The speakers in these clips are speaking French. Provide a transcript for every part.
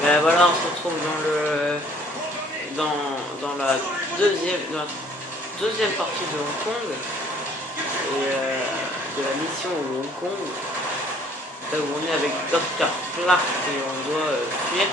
Ben voilà, on se retrouve dans la deuxième partie de Hong Kong et de la mission au Hong Kong. Là où on est avec Dr. Clark et on doit fuir.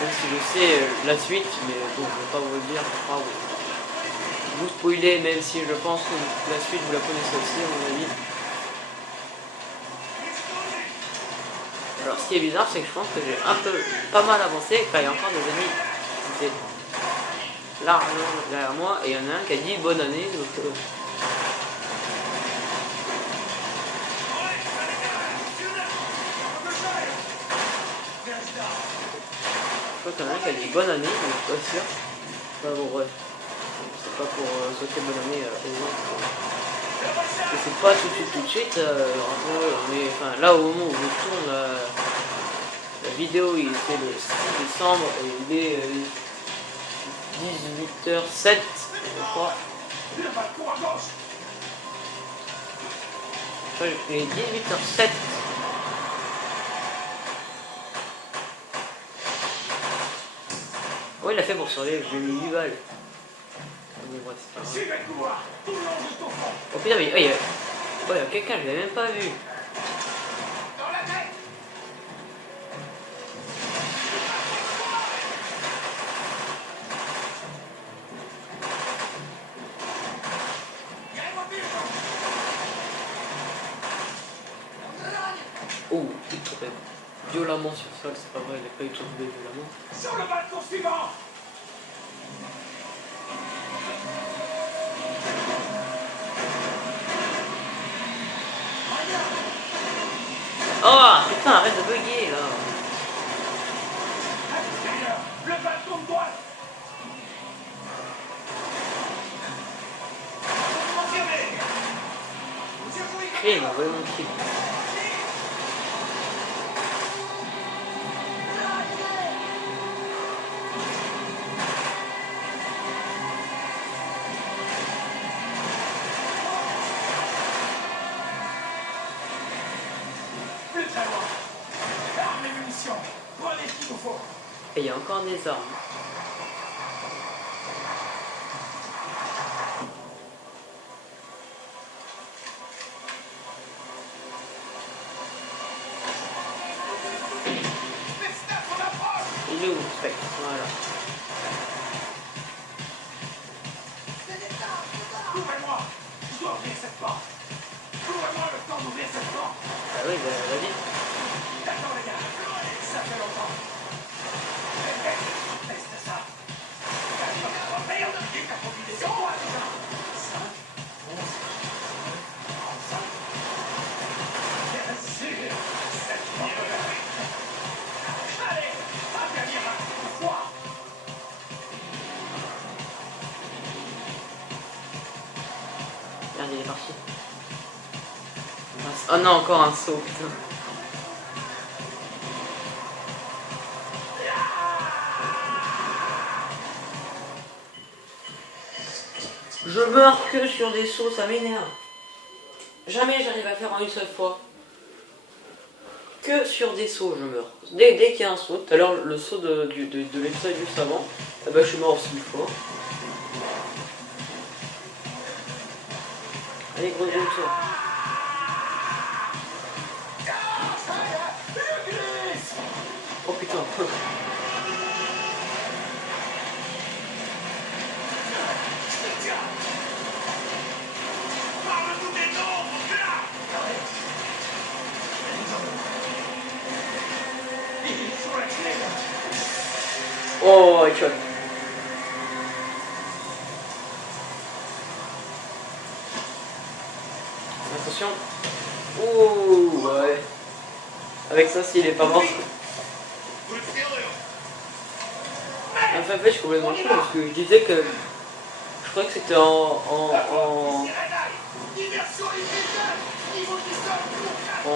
Même si je sais la suite, mais bon, je vais pas vous le dire, je crois vous spoiler, même si je pense que la suite vous la connaissez aussi à mon avis. Alors ce qui est bizarre, c'est que je pense que j'ai pas mal avancé quand il y a encore des ennemis qui étaient largement derrière moi et il y en a un qui a dit bonne année, donc je crois qu'il y en a un qui a dit bonne année, mais je suis pas sûr. Enfin bon bref, c'est pas pour souhaiter bonne année aux autres. Et c'est pas tout de suite, on est, enfin, là au moment où je tourne la vidéo, il était le 6 décembre et il est 18h07 je crois. Il est 18h07. Oh, il a fait pour survivre, j'ai mis 8 balles. Oh putain, mais il y a quelqu'un, je l'ai même pas vu. Oh, il est tombé violemment sur le sol, c'est pas vrai, il n'est pas eu tombé violemment. Sur le balcon suivant. Oh putain, arrête de bugger là. Le balcon de droite. Crime, vraiment crime. Plus très loin. Armes et munitions. Prenez ce qu'il nous faut. Et il y a encore des armes. Il est où, Spectre? Voilà. Ouvrez-moi. Je dois ouvrir cette porte. Ouvrez-moi le temps d'ouvrir cette porte. Ah oui, vas-y. D'accord les gars. Ça fait longtemps. Teste ça. Oh merde. Il t'a profité. C'est quoi déjà? 5, 11, 35. Bien sûr. Cette porte. Allez. Un dernier acte pour toi. Merde, il est parti. Oh non, encore un saut, putain. Je meurs que sur des sauts, ça m'énerve. Jamais j'arrive à faire en une seule fois. Que sur des sauts, je meurs. Dès qu'il y a un saut, tout à l'heure, le saut de l'épisode juste avant, ah bah, je suis mort aussi une fois. Allez, gros saut. Oh putain. Oh, headshot. Attention. Ouh, ouais. Avec ça, s'il est pas mort. Enfin, en fait, je suis complètement con parce que je disais que je croyais que c'était en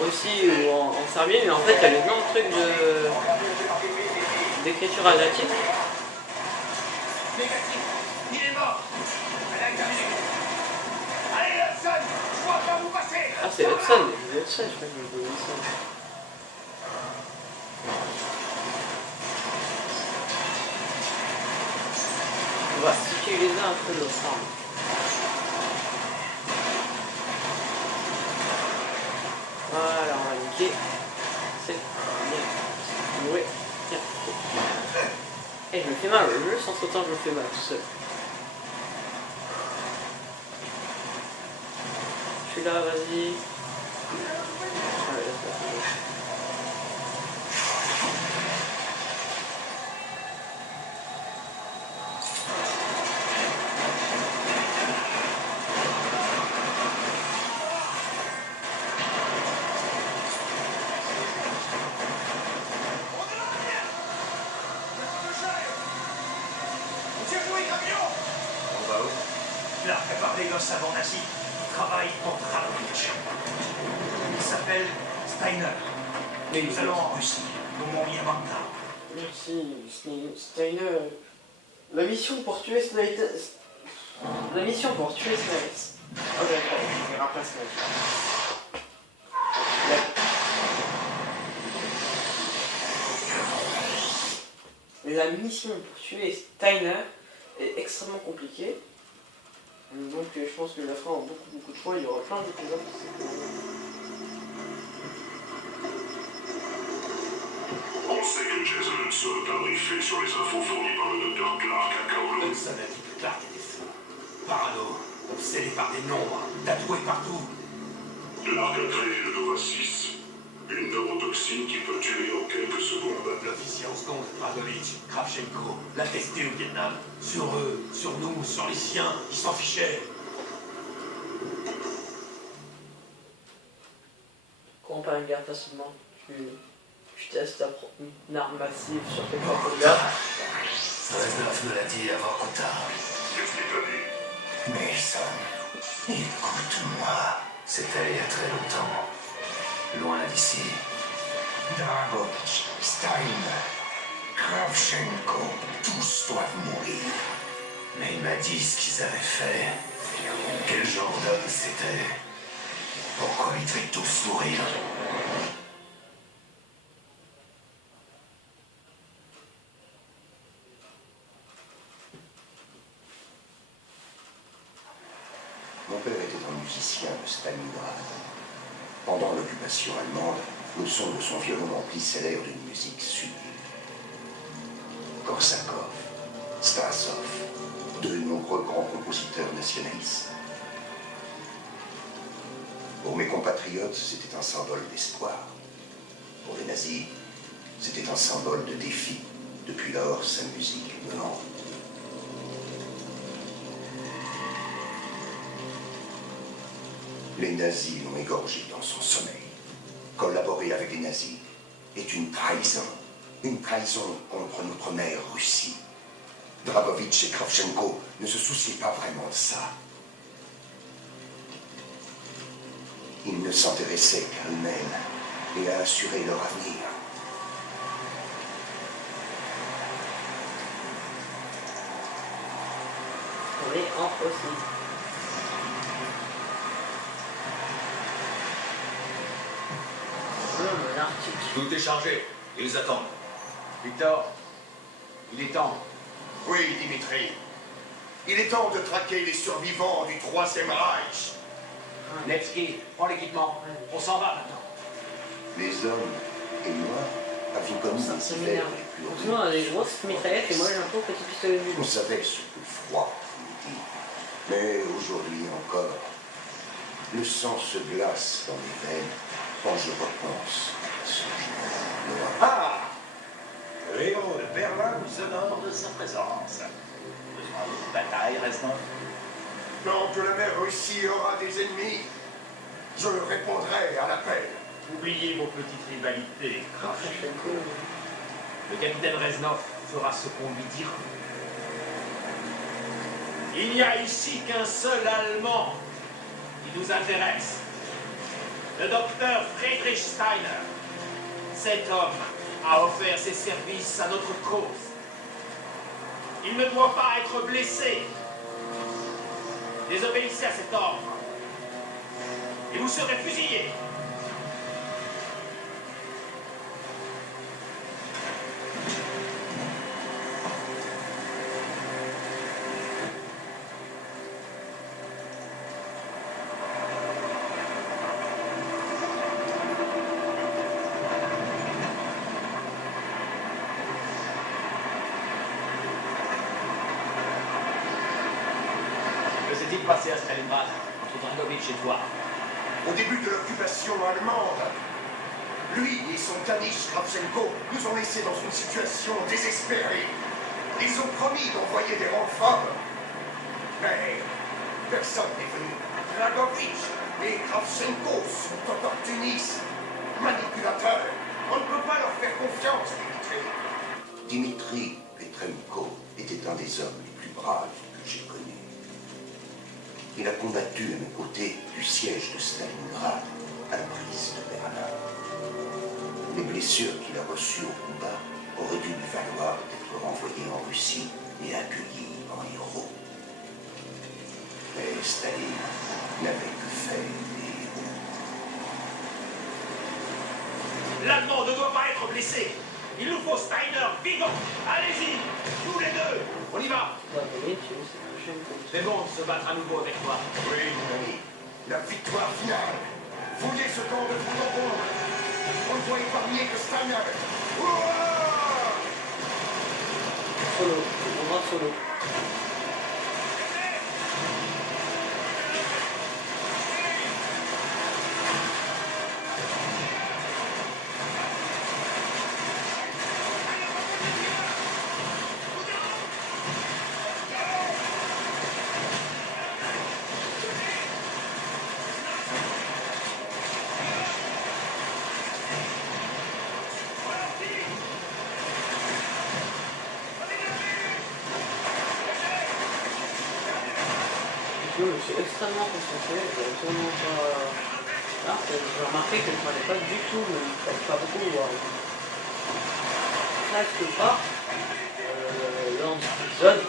Russie ou en Serbie, mais en fait, il y a le nom de truc d'écriture asiatique. Négatif. Il est mort. Elle a terminé. Allez, Hudson, je vois pas vous passer. Ah, c'est Hudson, je crois que je le Hudson. On va utiliser un peu le sang. Voilà, on va niquer. C'est bien. Ouais, tiens. Et je me fais mal, le jeu sans autant je me fais mal tout seul. Je suis là, vas-y. Ouais, laisse-moi tomber. On va où? La prépare des gosses avant nazi. Il travaille pour Dragovich. Il s'appelle Steiner. Et nous allons en Russie, au Mont Yamanta. Merci, Steiner. La mission pour tuer Sniper. La mission pour tuer Sniper. Oh d'accord, je vais remplacer la mission pour tuer Steiner est extrêmement compliquée. Donc je pense que je la ferai en beaucoup de choix. Il y aura plein d'épisodes. On sait que Jason Hudson a briefé sur les infos fournies par le docteur Clark à Kowloon. Hudson a dit que Clark était fou. Parano, obsédé par des nombres, tatoué partout. Clark a créé le Nova 6, une neurotoxine qui peut tuer en quelques secondes. L'officier en seconde, Dragovich, Kravchenko, l'a testé au Vietnam. Sur eux, sur nous, sur les siens, ils s'en fichaient. Quand on perd une guerre facilement, tu testes une arme massive sur tes propres gars. Reznov me l'a dit avant Kota. Qu'est-ce qu'il t'a dit? Mason, écoute-moi. C'était il y a très longtemps. Loin d'ici. Dragovich, Steiner, Kravchenko, tous doivent mourir. Mais il m'a dit ce qu'ils avaient fait. Quel genre d'homme c'était. Pourquoi ils devaient tous mourir? Mon père était un musicien de Stalingrad. Pendant l'occupation allemande, le son de son violon remplissait l'air d'une musique sublime. Korsakov, Stasov, de nombreux grands compositeurs nationalistes. Pour mes compatriotes, c'était un symbole d'espoir. Pour les nazis, c'était un symbole de défi. Depuis lors, sa musique me hante. Les nazis l'ont égorgé dans son sommeil. Collaborer avec les nazis est une trahison. Une trahison contre notre mère Russie. Dragovich et Kravchenko ne se souciaient pas vraiment de ça. Ils ne s'intéressaient qu'à eux-mêmes et à assurer leur avenir. On est en aussi. L'Arctique. Tout est chargé. Ils attendent. Victor, il est temps. Oui, Dimitri. Il est temps de traquer les survivants du Troisième Reich. Nevsky, prends l'équipement. On s'en va maintenant. Les hommes et moi avions commis Ça des m'énerve. hivers les plus Tout le monde a des grosses mitraillettes et moi j'ai un pauvre petit pistolet de On savait ce que le froid nous dit. Mais aujourd'hui encore, le sang se glace dans les veines quand je repense à ce jour noir. Ah! Léon de Berlin nous honore de sa présence. Besoin d'une bataille, Reznov? Tant que la mère Russie aura des ennemis, je répondrai à l'appel. Oubliez vos petites rivalités, Kravchenko. cool. Le capitaine Reznov fera ce qu'on lui dira. Il n'y a ici qu'un seul Allemand qui nous intéresse. Le docteur Friedrich Steiner. Cet homme a offert ses services à notre cause. Il ne doit pas être blessé. Désobéissez à cet ordre. Et vous serez fusillés. s'est-il passé à Stalingrad entre Dragovitch et toi? Au début de l'occupation allemande, lui et son caniche Kravchenko nous ont laissés dans une situation désespérée. Ils ont promis d'envoyer des renforts. Mais personne n'est venu. Dragovitch et Kravchenko sont opportunistes, manipulateurs. On ne peut pas leur faire confiance, Dimitri. Dimitri Petrenko était un des hommes les plus braves que j'ai connus. Il a combattu à mes côtés du siège de Stalingrad à la prise de Berlin. Les blessures qu'il a reçues au combat auraient dû lui valoir d'être renvoyé en Russie et accueilli en héros. Mais Staline n'avait que faire des héros. L'Allemand ne doit pas être blessé. Il nous faut Steiner vivant. Allez-y, tous les deux. On y va. C'est bon de se battre à nouveau avec toi. Oui, mon ami, la victoire finale. Fouillez ce camp de fond en comble. On ne doit épargner que Steiner. Ouah! Solo, on va solo. Je suis extrêmement concentré, je vais absolument pas... Là, j'ai remarqué que je ne parlais pas du tout, mais je ne pas beaucoup, presque pas, lors de l'épisode.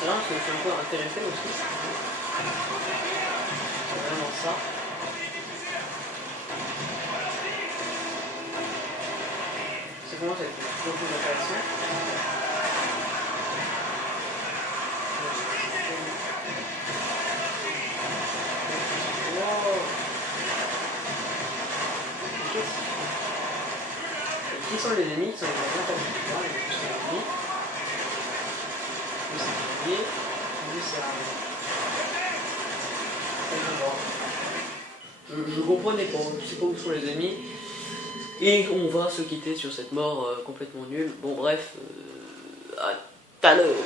C'est là que je suis un peu intéressé aussi. C'est vraiment ça. Ça commence à être beaucoup plus intéressant. Qui sont les ennemis? Qui sont les ennemis? Je comprenais pas, je sais pas où sont les ennemis. Et on va se quitter sur cette mort complètement nulle. Bon bref, à tout à l'heure.